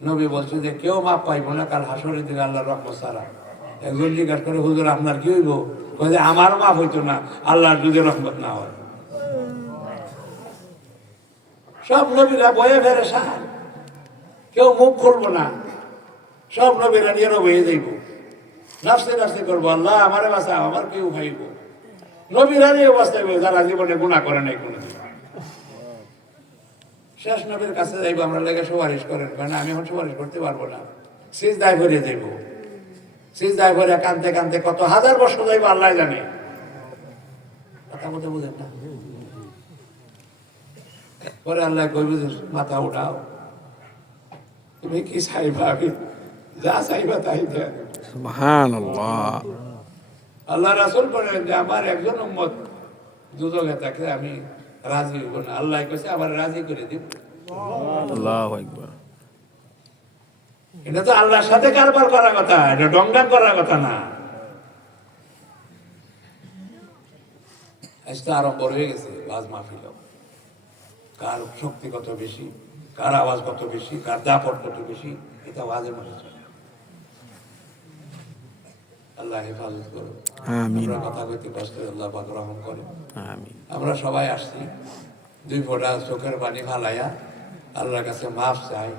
নবী বলছে যে, কেউ মাপ পাইব না কাল হাসরের দিন আল্লাহ রহমত সারা একজন জিজ্ঞাসা করে, হুজুর, আপনার কি হইব? যে, আমারও মাপ হইতো না, আল্লাহর যদি রহমত না হয়। সব নবীরা বয়ে ফেরে সার। কেউ মুখ খুলবো না, সব নবীরা নিয়ে বয়ে যাইব। নাচতে নাচতে করব, আল্লাহ, আমারে বাসা আমার কেউ খাইব নবীরা নিয়ে অবস্থায় যারা জীবনে গুণা করে নাই কোনো শেষ নবীর কাছে যাইবো আমরা লেগে সুপারিশ করেন। কারণ আমি এখন সুপারিশ করতে পারব না। সিজ দায় ভরে যাইব। সিজ দায় ভরে কানতে কানতে কত হাজার বছর যাইবো আল্লাহ জানে। কথা বলতে বুঝেন না? পরে আল্লাহ কইবে মাথা উঠাও। তুমি কি চাইবা? আমি যা চাইবা তাই আল্লাহ রাসুল করেন যে আমার একজন উম্মত দুদকে থাকলে আমি রাজি হইব না। আল্লাহ কইছে আবার রাজি করে দিব আল্লাহু আকবার। এটা তো আল্লাহর সাথে কারবার করার কথা এটা ডংডাং করার কথা না। আজ তো আরম্ভ হয়ে গেছে বাজ মাহফিল। কার শক্তি কত বেশি কার আওয়াজ কত বেশি কার দাপট কত বেশি এটা ওয়াজের মধ্যে চলে। আল্লাহ হেফাজত করো আমরা কথা কইতে কষ্ট আল্লাহ পাক রহম করে আমরা সবাই আসছি। দুই ফোঁটা চোখের পানি ফালাইয়া আল্লাহর কাছে মাফ চাই।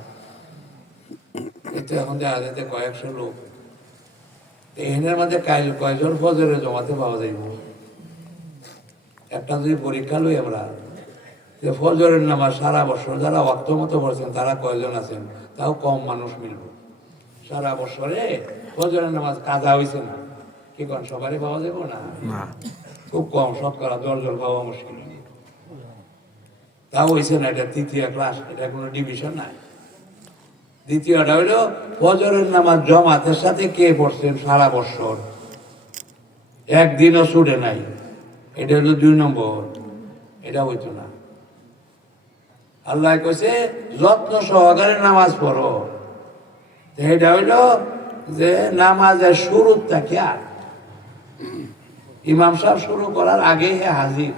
কিন্তু এখন দেখা যাচ্ছে কয়েকশো লোক। এখানের মধ্যে কাজ কয়জন ফজরে জমাতে পাওয়া যাইব একটা যদি পরীক্ষা লই আমরা যে ফজরের নামাজ সারা বছর যারা অর্থ মতো পড়ছেন তারা কয়জন আছেন? তাও কম মানুষ মিলব। সারা বছরে ফজরের নামাজ কাজা হয়েছে না। কি সবারই পাওয়া যাব না? খুব কম শতকরা দশজন পাওয়া মুশকিল। তাও হয়েছে না এটা তৃতীয় ক্লাস এটা কোনো ডিভিশন নাই। দ্বিতীয়টা হইল ফজরের নামাজ জমাতের সাথে কে পড়ছেন সারা বছর? একদিনও ছুটে নাই। এটা হলো দুই নম্বর। এটা হইতো না। আল্লাহ কইছে যত্ন সহকারে নামাজ পড়ো। এটা হইল যে নামাজের শুরুর থাকে আর? ইমাম সাহেব শুরু করার আগে হে হাজির।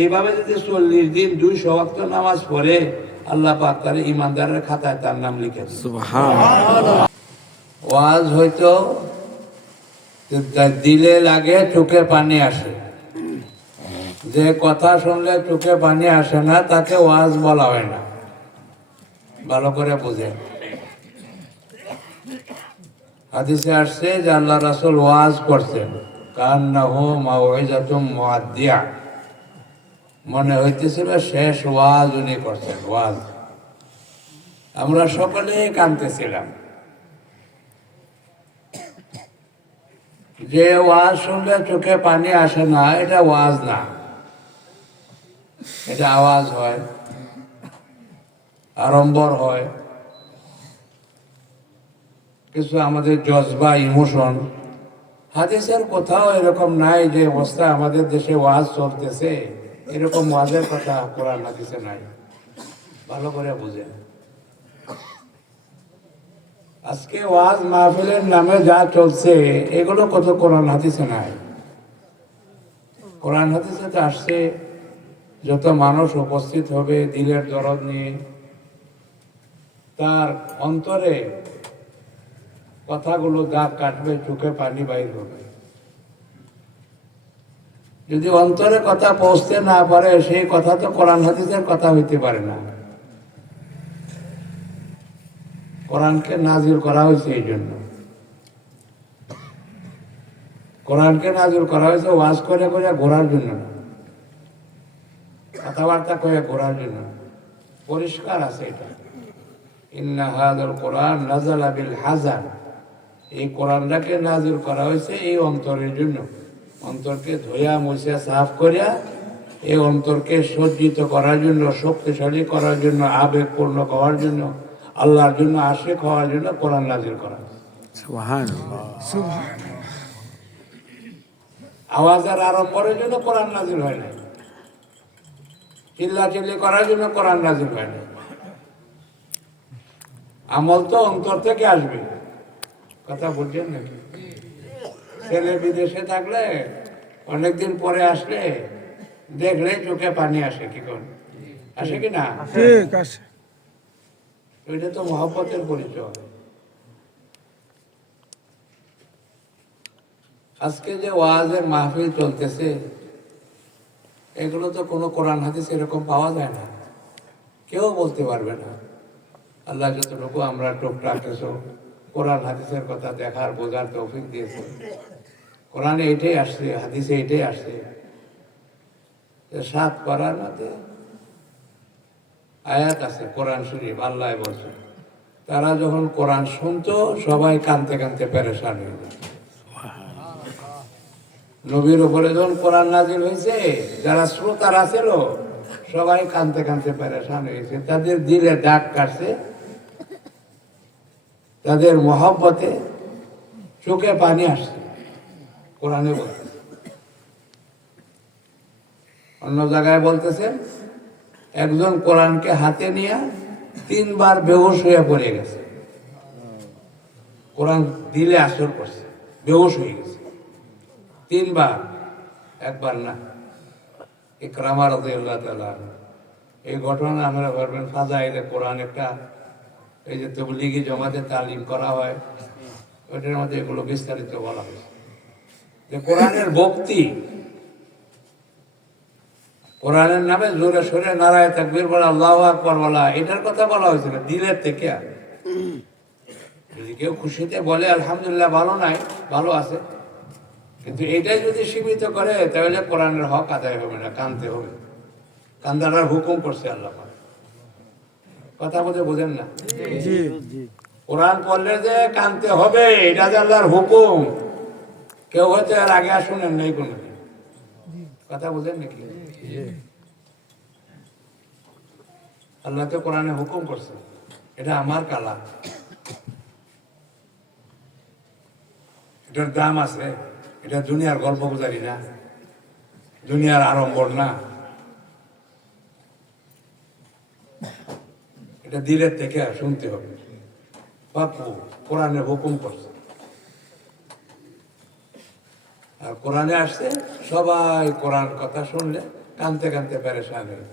এইভাবে যদি চল্লিশ দিন দুই ওয়াক্ত নামাজ পড়ে আল্লাহ পাক তার ইমানদারের খাতায় তার নাম লিখে ওয়াজ হয়তো দিলে লাগে চোখে পানি আসে। যে কথা শুনলে চোখে পানি আসে না তাকে ওয়াজ বলা হয় না। ভালো করে বুঝে হাদিসে আসছে যে আল্লাহ রাসুল ওয়াজ করছেন। কান না হো মাওয়াইজাতুম মুআদ্দিয়া। মনে হইতেছিল শেষ ওয়াজ উনি করছেন, ওয়াজ। আমরা সকলেই কানতেছিলাম যে ওয়াজ শুনলে চোখে পানি আসে না, এটা ওয়াজ না। এটা আওয়াজ হয়, আড়ম্বর হয়। কিছু আমাদের জজবা, ইমোশন। হাদিসের কোথাও এরকম নাই যে অবস্থা আমাদের দেশে ওয়াজ চলতেছে। এরকম ওয়াজের কথা কোরআন হাদিসে নাই। ভালো করে বুঝেন। আজকে ওয়াজ মাহফিলের নামে যা চলছে, এগুলো কত কোরআন হাদিসে নাই। কোরআন হাদিসে তো আসছে, যত মানুষ উপস্থিত হবে দিলের দরদ নিয়ে, তার অন্তরে কথাগুলো দাগ কাটবে, চোখে পানি বাইর হবে। যদি অন্তরে কথা পৌঁছতে না পারে, সেই কথা তো কোরআন হাদিসের কথা হইতে পারে না। কোরআনকে নাজিল করা হয়েছে এই জন্য। কোরআনকে নাজিল করা হয়েছে ওয়াজ করে করে ঘোরার জন্য কথাবার্তা করে ঘোরার জন্য পরিষ্কার আছে এটা। ইন্না হাজার কোরআন নাজালা বিল হাজার এই কোরআনটাকে নাজিল করা হয়েছে এই অন্তরের জন্য। অন্তরকে ধোয়া মুছিয়া সাফ করিয়া এই অন্তরকে সজ্জিত করার জন্য শক্তিশালী করার জন্য আবেগপূর্ণ হওয়ার জন্য আল্লাহর জন্য আশেক হওয়ার জন্য কোরআন নাজিল করা আওয়াজের আরম্ভের জন্য কোরআন নাজিল হয় না চিল্লা চিল্লি করার জন্য কোরআন নাজিল হয় না আমল তো অন্তর থেকে আসবে। কথা বলছেন নাকি? ছেলে বিদেশে থাকলে অনেকদিন পরে আসলে দেখলে চোখে পানি আসে কি কোন? আসে কি না? ঠিক ওইটা তো মহব্বতের পরিচয়। আজকে যে ওয়াজের মাহফিল চলতেছে এগুলো তো কোনো কোরআন হাদিস এরকম পাওয়া যায় না। কেউ বলতে পারবে না। আল্লাহ যতটুকু আমরা টুকটাক কিছু কোরআন, হাদিসের কথা দেখার, বোঝার তৌফিক দিয়েছে। কোরআনে এটাই আসছে, হাদিসে এটাই আসছে। সাত পাড়ার মধ্যে আয়াত আছে, কোরআন শরীফ, আল্লাহ বলছে, তারা যখন কোরআন শুনতো, সবাই কানতে কানতে পেরেশান হয়ে নবীর উপরে যখন কোরআন নাজিল হয়েছে, যারা শ্রোতারা ছিল সবাই কানতে কানতে পেরেশান হয়েছে। তাদের দিলে ডাক কাটছে তাদের মহব্বতে চোখে পানি আসছে, কোরআনে অন্য জায়গায় বলতেছে, একজন কোরআনকে হাতে নিয়ে তিনবার বেহুশ হয়ে পড়ে গেছে। কোরআন দিলে আসর করছে, বেহুশ হয়ে গেছে। তিনবার, একবার না। তাআলা আনহু। এই ঘটনা আমরা ভাববেন ফাজাইলে কোরআন একটা এই যে তবলিগি জমাতে তালিম করা হয় ওইটার মধ্যে এগুলো বিস্তারিত বলা হয়েছে। যে কোরআনের ভক্তি, কোরআনের নামে জোরে সোরে নারায় তাকবীর বলা, আল্লাহ আকবর বলা, এটার কথা বলা হয়েছিল দিলের থেকে। যদি কেউ খুশিতে বলে, আলহামদুলিল্লাহ, ভালো নাই, ভালো আছে। কিন্তু এটাই যদি সীমিত করে, তাহলে কোরআনের হক আদায় হবে না, কানতে হবে। কান্দাটার হুকুম করছে আল্লাহ। কথা বলতে বোঝেন না। কোরআন পড়লে যে কানতে হবে এটা যে আল্লাহর হুকুম। কেউ হয়তো এর আগে আর শুনেন নেই কোনো কথা বোঝেন নাকি? আল্লাহ তো কোরআনে হুকুম করছে। এটা আমার কালা এটার দাম আছে। এটা দুনিয়ার গল্প গুজারি না। দুনিয়ার আড়ম্বর না। এটা দিলের থেকে শুনতে হবে। বাপু কোরআনে হুকুম করছে। আর কোরআনে আসছে, সবাই কোরআন কথা শুনলে কানতে কানতে পেরেশান হয়ে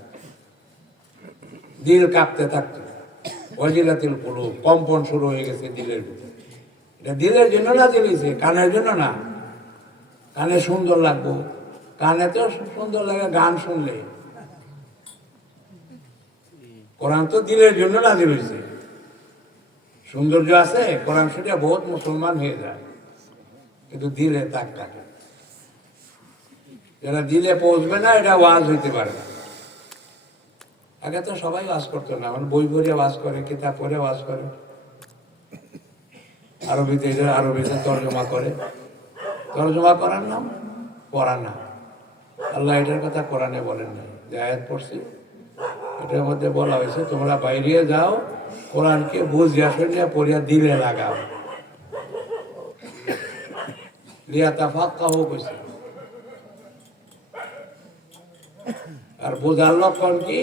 দিল কাঁপতে থাকতো। অজিলাতিল পুরো কম্পন শুরু হয়ে গেছে দিলের ভিতরে। এটা দিলের জন্য না দিলেছে, কানের জন্য না। কানে সুন্দর লাগবো। কানে তো সুন্দর লাগে, গান শুনলে। কোরআন তো দিলের জন্য না হয়েছে। সৌন্দর্য আছে, কোরআন শুনে বহুত মুসলমান হয়ে যায়, কিন্তু দিলে তাক কাটে যারা দিলে পৌঁছবে না, এটা ওয়াজ হইতে পারে। আগে তো সবাই ওয়াজ করতো না মানে বই পড়ে ওয়াজ করে, কিতাব পড়ে ওয়াজ করে। আরবিতে আরবিতে তর্জমা করে। তর্জমা করার নাম? পড়া না। আল্লাহ এটার কথা কোরআনে বলেন না যে আয়াত পড়ছি এটার মধ্যে বলা হয়েছে তোমরা বাইরে যাও কোরআনকে বুঝিয়া শুনিয়া পড়িয়া দিলে লাগাও। কইছে। আর বোঝার লক্ষণ কি?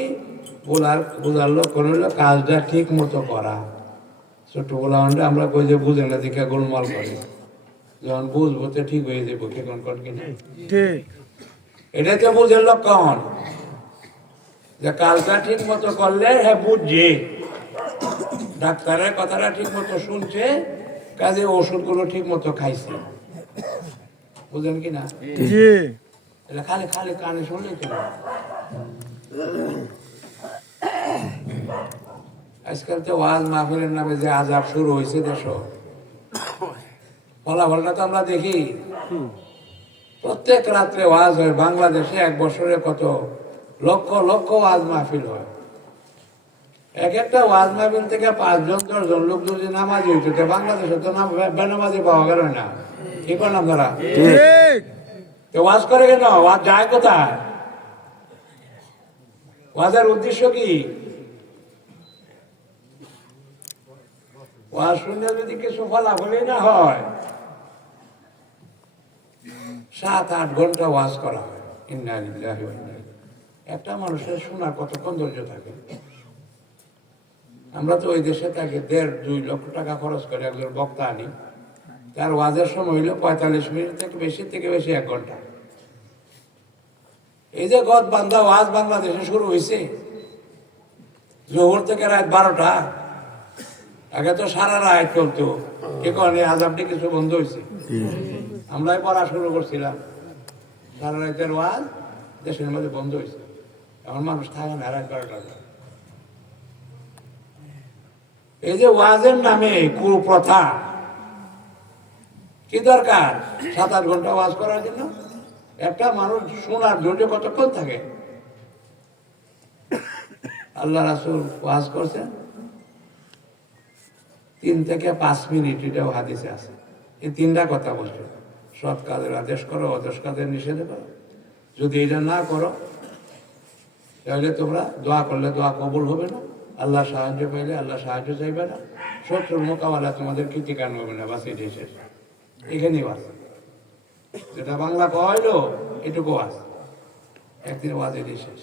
বোঝার বোঝার লক্ষণ হলো কাজটা ঠিক মতো করা। ছোট গোলামটা আমরা কই যে বুঝে না দেখে গোলমাল করে। যখন বুঝব তো ঠিক হয়ে যাব কেমন কর কিনা ঠিক। এটাই তো বুঝের লক্ষণ। যে কাজটা ঠিক মতো করলে হ্যাঁ বুঝছে। ডাক্তারের কথাটা ঠিক মতো শুনছে কাজে ওষুধগুলো ঠিক মতো খাইছে। বুঝলেন কি না? এটা খালি খালি কানে শুনলে তো আজকাল তো ওয়াজ মাহফিলের নামে যে আজাব শুরু হয়েছে দেশ। ফলাফলটা তো আমরা দেখি। প্রত্যেক রাত্রে ওয়াজ হয়। বাংলাদেশে এক বছরে কত? লক্ষ লক্ষ ওয়াজ মাহফিল হয়। এক একটা ওয়াজ মাহফিল থেকে পাঁচজন দশজন লোক যদি নামাজি হইতো বাংলাদেশে তো নাম বেনামাজি পাওয়া গেল না। কি করলাম তারা? তো ওয়াজ করে কেন? ওয়াজ যায় কোথায়? ওয়াজের উদ্দেশ্য কি? ওয়াজ শুনলে যদি কিছু ফলাফলই না হয় সাত আট ঘণ্টা ওয়াজ করা হয়। ইন্না একটা মানুষের শোনার কতক্ষণ ধৈর্য থাকে? আমরা তো ওই দেশে থাকি, দেড় দুই লক্ষ টাকা খরচ করে একজন বক্তা আনি। তার ওয়াজের সময় হইল পঁয়তাল্লিশ মিনিট থেকে বেশি থেকে বেশি এক ঘণ্টা। এই যে গদ বান্ধা ওয়াজ বাংলাদেশে শুরু হয়েছে জোহর থেকে রাত বারোটা। আগে তো সারা রায় চলতো। কে কারণে আজাবটি কিছু বন্ধ হয়েছে আমরাই পড়া শুরু করছিলাম। সারা রাতের ওয়াজ দেশের মধ্যে বন্ধ হয়েছে এখন মানুষ থাকে না পর্যন্ত। এই যে ওয়াজের নামে কুপ্রথা, কি দরকার? সাত আট ঘণ্টা ওয়াজ করার জন্য? একটা মানুষ শোনার ধৈর্য কতক্ষণ থাকে? আল্লাহ রাসুল ওয়াজ করছেন। তিন থেকে পাঁচ মিনিট এটাও হাদিসে আছে। এই তিনটা কথা বলছে। সৎ কাজের আদেশ করো অদেশ কাজের নিষেধ করো। যদি এটা না করো তাহলে তোমরা দোয়া করলে দোয়া কবুল হবে না। আল্লাহ সাহায্য পাইলে আল্লাহ সাহায্য চাইবে না। শত্রুর মোকাবেলা তোমাদের কৃতিকান হবে না? বাসি শেষ। এখানেই বাস। যেটা বাংলা কয়লো এটুকু বাস। একদিন ওয়াজ শেষ।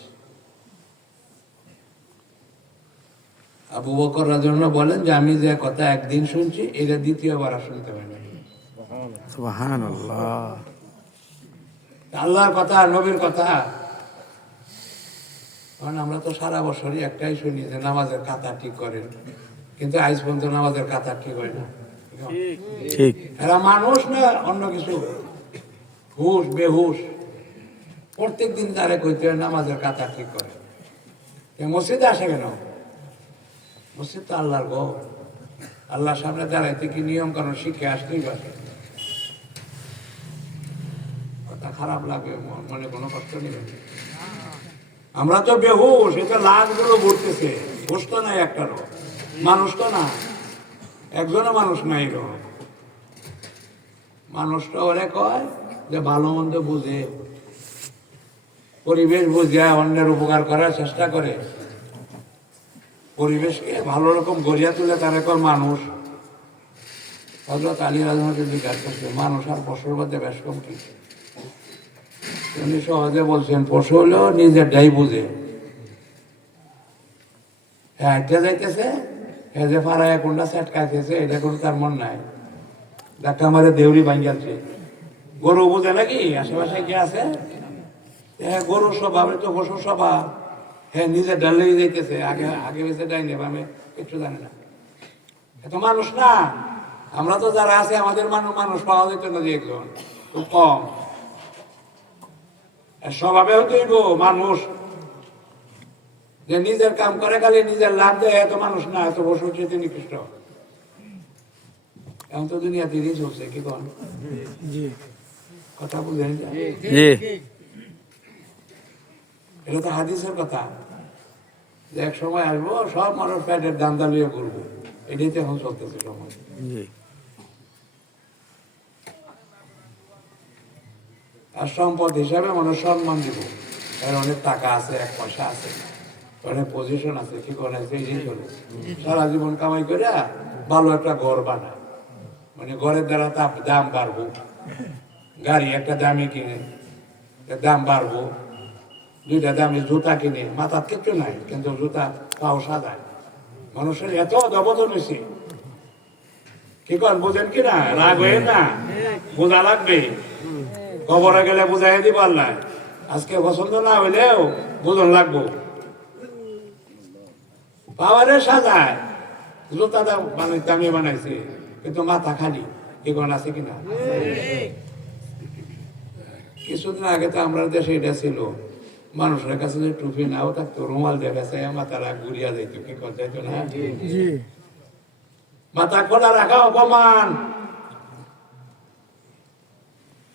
আবু বকর জন্য বলেন যে আমি যে কথা একদিন শুনছি এটা দ্বিতীয়বার আর শুনতে পাই না। আল্লাহ আল্লাহর কথা নবীর কথা কারণ আমরা তো সারা বছরই একটাই শুনি যে নামাজের কাতা ঠিক করেন। কিন্তু আজ পর্যন্ত নামাজের কাতা ঠিক হয় না। ঠিক। এরা মানুষ না অন্য কিছু। হুশ বেহুশ। প্রত্যেক দিন তারে কইতে হয় নামাজের কাতা ঠিক করে মসজিদ আসে কেন? মসজিদ তো আল্লাহর গো আল্লাহর সামনে দাঁড়াইতে কি নিয়ম কারণ শিখে আসতেই পারে? কথা খারাপ লাগে মনে কোনো কষ্ট নেই। আমরা তো বেহুশ এ তো লাখগুলো ঘুরতেছে। হুশ তো নাই একটারও। মানুষ তো না একজনও মানুষ নাই রো। মানুষটা ওরে কয় যে ভালো মন্দ বুঝে। পরিবেশ বুঝে, অন্যের উপকার করার চেষ্টা করে। পরিবেশকে ভালো রকম গড়িয়া তুলে তার একর মানুষ। হজরত আলী রাজমাকে জিজ্ঞাসা করছে। মানুষ আর মধ্যে বেশ কম কি উনি সহজে বলছেন পশু হলেও নিজেরটাই বুঝে। হ্যাঁ যাইতেছে হ্যাঁ যে ফারায় কোনটা সেট খাইতেছে, এটা কোনো তার মন নাই। দেখা আমাদের দেউরি ভাঙ্গাচ্ছে গরু বুঝে নাকি? আশেপাশে কি আছে? হ্যাঁ গরুর স্বভাব তো পশুর স্বভাব। হ্যাঁ নিজে ডালেই যাইতেছে। আগে আগে বেঁচে ডাইনে আমি একটু জানি না। এত মানুষ না। আমরা তো যারা আছে, আমাদের মানুষ মানুষ পাওয়া যেত না যে একজন। খুব কম। স্বভাবে হতেই গো মানুষ। যে নিজের কাম করে খালি নিজের লাভ দেয় এত মানুষ না এত বসে চেতে নিকৃষ্ট এখন তো দুনিয়া তিরিশ চলছে কি কন? কথা বুঝেন এটা তো হাদিসের কথা। যে এক সময় আসব সব মানুষ প্যাটের দান্দা লিয়ে ঘুরবো এটাই তো এখন চলতেছে সময়। আর সম্পদ হিসাবে মানুষ সম্মান দিব। এর অনেক টাকা আছে, এক পয়সা আছে, অনেক পজিশন আছে, কি করে আছে এই চলে সারা জীবন কামাই করে ভালো একটা ঘর বানায় মানে ঘরের দ্বারা তাপ দাম বাড়বো। গাড়ি একটা দামি কিনে দাম বাড়বো। দুইটা দামি জুতা কিনে, মাথার কিচ্ছু নাই, কিন্তু জুতা পাও সাদায় মানুষের এত দবদন হয়েছে। কি কর বোঝেন কিনা রাগ হয়ে না? বোঝা লাগবে? কবরে গেলে বুঝাই দিব আল্লাহ। আজকে পছন্দ না হইলেও বুঝন লাগবো। পাওয়ারে সাজায়। জুতা দাম বানাই দামি বানাইছে কিন্তু মাথা খালি। এগুলো আছে কিনা? কিছুদিন আগে তো আমরা দেশে এটা ছিল। মানুষের কাছে যে টুপি নাও থাকতো রুমাল দিয়ে গেছে মাথারা ঘুরিয়া যাইত কি করতে না? মাথা খোলা রাখা অপমান।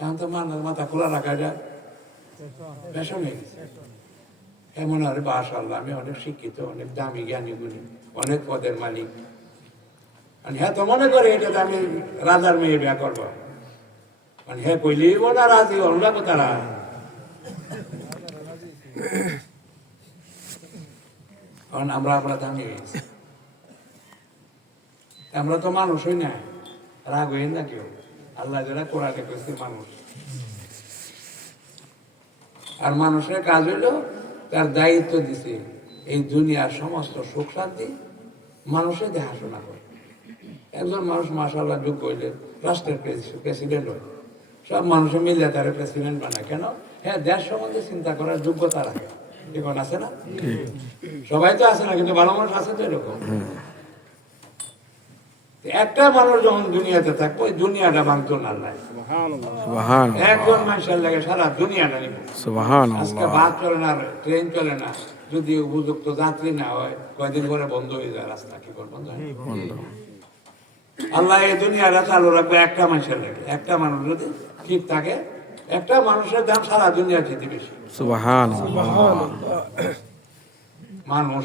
এখন তো মানুষ মাথা খোলা রাখা যায়। গেছে এমন আর বাস আমি অনেক শিক্ষিত, অনেক দামি জ্ঞানী গুণী, অনেক পদের মালিক। আর হ্যাঁ তো মনে করে এটা আমি রাজার মেয়ে বিয়া করব। মানে হ্যাঁ কইলেই না রাজি না তারা কারণ আমরা আমরা দামি। আমরা তো মানুষই না, রাগ হই না কেউ। আল্লাহ যারা কোরআনে কইছে মানুষ। আর মানুষের কাজ হইল তার দায়িত্ব দিছে এই দুনিয়ার সমস্ত সুখ শান্তি মানুষের দেখাশোনা করে। একজন মানুষ মাসাল্লাহ যোগ্য হইলে রাষ্ট্রের প্রেসিডেন্ট হয় সব মানুষে মিলে তার প্রেসিডেন্ট বানায়। কেন? হ্যাঁ দেশ সম্বন্ধে চিন্তা করার যোগ্যতা রাখে। এখন আছে না? সবাই তো আছে না কিন্তু ভালো মানুষ আছে তো এরকম। একটা মানুষ যখন দুনিয়াতে থাকব ওই দুনিয়াটা ভাঙতো না আল্লাহ একজন মানুষের লাগে সারা দুনিয়াটা নিব। আজকে বাস চলে না ট্রেন চলে না যদি উপযুক্ত যাত্রী না হয় কয়দিন পরে বন্ধ হয়ে যায় রাস্তা কি করে বন্ধ হয়? আল্লাহ এই দুনিয়াটা চালু রাখবে একটা মানুষের লাগে। একটা মানুষ যদি ঠিক থাকে একটা মানুষের দাম সারা দুনিয়া যেতে বেশি। মানুষ।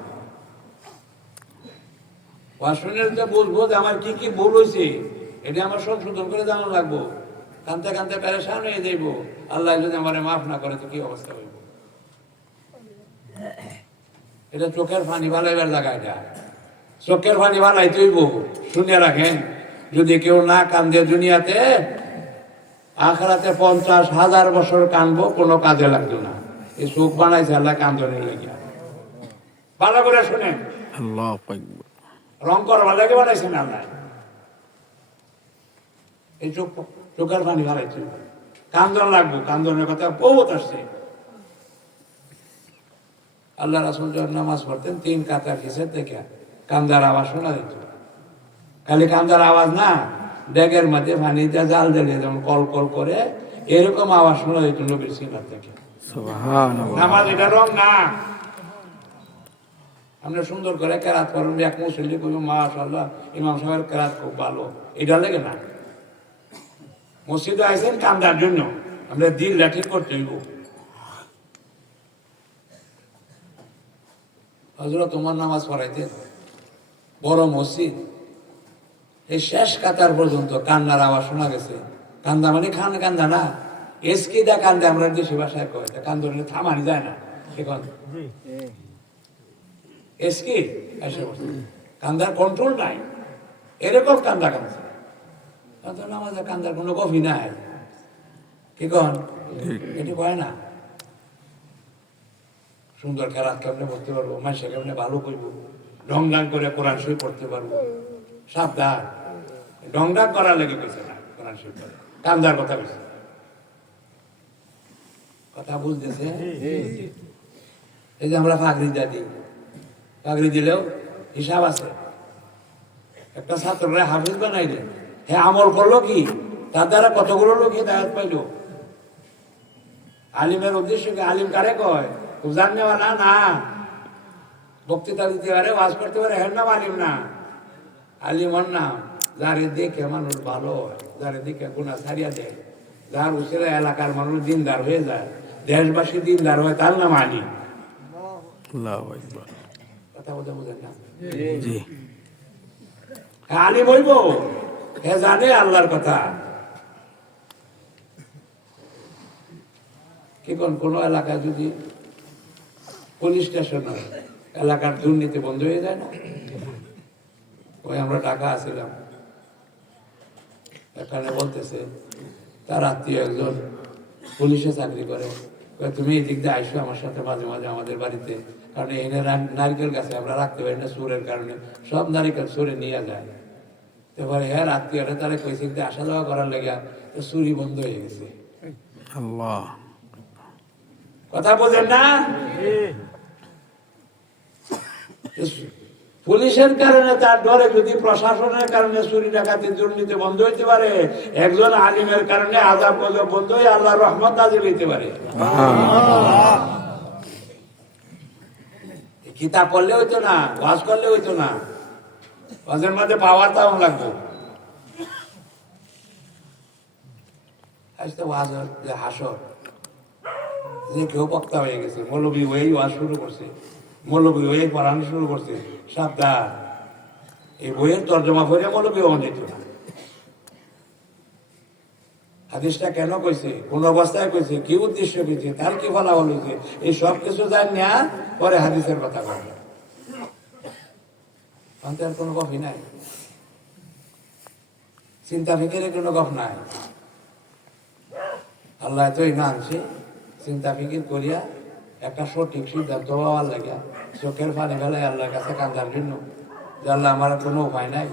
ওয়াজ শুনে তো বুঝব যে আমার কি কি ভুল হয়েছে এটা আমার সংশোধন করে জানা লাগবো। কানতে কানতে প্যারেশান হয়ে যাইব। আল্লাহ যদি আমার মাফ না করে তো কি অবস্থা হইব? এটা চোখের পানি ভালাইবার জায়গা এটা। চোখের পানি ভালাই তৈব শুনে রাখেন। যদি কেউ না কান্দে দুনিয়াতে, আখরাতে পঞ্চাশ হাজার বছর কানবো, কোনো কাজে লাগতো না। এই চোখ বানাইছে, আল্লাহ কান্দনের লেগে ভালো করে শুনেন। আল্লাহু রং করবার লাগে বানাইছেন আল্লাহ এই চোখ চোখের পানি ভালাইছে কান্দন লাগবো কান্দনের কথা বহুত আসছে। আল্লাহ রাসুল যখন নামাজ পড়তেন তিন কাতার কিসের দেখে কান্দার আওয়াজ শোনা যেত খালি কান্দার আওয়াজ না ড্যাগের মধ্যে পানিতে জাল দিলে যেমন কল কল করে এরকম আওয়াজ শোনা যেত নবীর সিনার থেকে। নামাজ এটা রং না। আমরা সুন্দর করে কেরাত করুন, এক মুসল্লি কবি মাশাল্লাহ ইমাম সাহেবের কেরাত খুব ভালো। এটা লেগে না। মসজিদে আইসেন কান্দার জন্য। আমরা দিল লাঠি করতে হইব। হজরত তোমার নামাজ পড়াইতে বড় মসজিদ। এই শেষ কাতার পর্যন্ত কান্নার আওয়াজ শোনা গেছে। কান্দা মানে খান কান্দা না। এসকি দা কান্দে আমরা দেশি ভাষায় কয়, তা কান্দনে থামানি যায় না। এখন। এসকি এসে বসে। কান্দার কন্ট্রোল নাই। এরকম কান্দা কান্দছে কান্দা আমাদের কান্দার কোনো কফি নাই। কি কন? এটি কয় না? সুন্দর খেলা কেমনে পড়তে পারব? মাসে কেমনে ভালো করব? ডং ডাং করে কোরআন শরীফ পড়তে পারব? সাবধান। ডং ডাং করার লেগে কইছে না কোরআন শরীফ পড়ে কান্দার কথা কইছে কথা বুঝতেছে এই যে আমরা ফাঁকরি যা ফাঁকরি দিলেও হিসাব আছে। একটা ছাত্ররা হাফিজ বানাইলে। হ্যাঁ আমল করল কি? তার দ্বারা কতগুলো লোক হেদায়ত পাইলো? আলিমের উদ্দেশ্য কি? আলিম কারে কয়? উজান নেওয়া না না। বক্তৃতা দিতে পারে, ওয়াজ করতে পারে, হের নাম আলিম না। আলিম ওর নাম যারে দেখে মানুষ ভালো হয়, যারে দেখে গুণা ছাড়িয়া দেয়। যার উচিরা এলাকার মানুষ দিনদার হয়ে যায়, দেশবাসী দিনদার হয়, তার নাম আলিম। আল্লাহু কথা বলতে বুঝেন না। হ্যাঁ, হে জানে আল্লাহর কথা। কি কোন কোন এলাকায় যদি পুলিশ স্টেশন এলাকার দুর্নীতি বন্ধ হয়ে যায় না? ওই আমরা টাকা আসছিলাম এখানে বলতেছে তার আত্মীয় একজন পুলিশে চাকরি করে। তুমি এই দিক দিয়ে আইসো আমার সাথে মাঝে মাঝে আমাদের বাড়িতে। কারণ এখানে রা- নারকেল গাছে আমরা রাখতে পারি না সুরের কারণে। সব নারিকেল সুরে নিয়ে যায়। এবারে হ্যাঁ আত্মীয়রা তারা কইছে যে আসা যাওয়া করার লেগে তো চুরি বন্ধ হয়ে গেছে। আল্লাহ। কথা বোঝেন না? পুলিশের কারণে তার ডরে যদি প্রশাসনের কারণে চুরি ডাকাতি দুর্নীতি বন্ধ হইতে পারে একজন আলিমের কারণে আজাব বন্ধ হয়ে আল্লাহ রহমত নাজিল হইতে পারে। কিতাব পড়লে হইতো না, ওয়াজ করলে হইতো না। ওয়াজের মধ্যে পাওয়ার তেমন লাগবে আজ তো ওয়াজ যে হাসর। যে কেউ বক্তা হয়ে গেছে, মৌলবী হয়েই ওয়াজ শুরু করছে। মৌলবী হয়ে পড়ানো শুরু করছে। সাবধান। এই বইয়ের তর্জমা করে মৌলবী যেত না। হাদিসটা কেন কইছে? কোন অবস্থায় কইছে? কি উদ্দেশ্য কইছে? তার কি ফলাফল হয়েছে এই সব কিছু জান নেয়া পরে হাদিসের কথা কয়। অন্তে আর কোনো কফি নাই? চিন্তা ফিকিরে কোনো গপ নাই? আল্লাহ তো না আনছে চিন্তা ফিকির করিয়া একটা সঠিক সিদ্ধান্ত হওয়ার লাগে চোখের পানি ফেলে আল্লাহর কাছে কান্দার জন্য। যে আল্লাহ আমার কোনো উপায় নাই।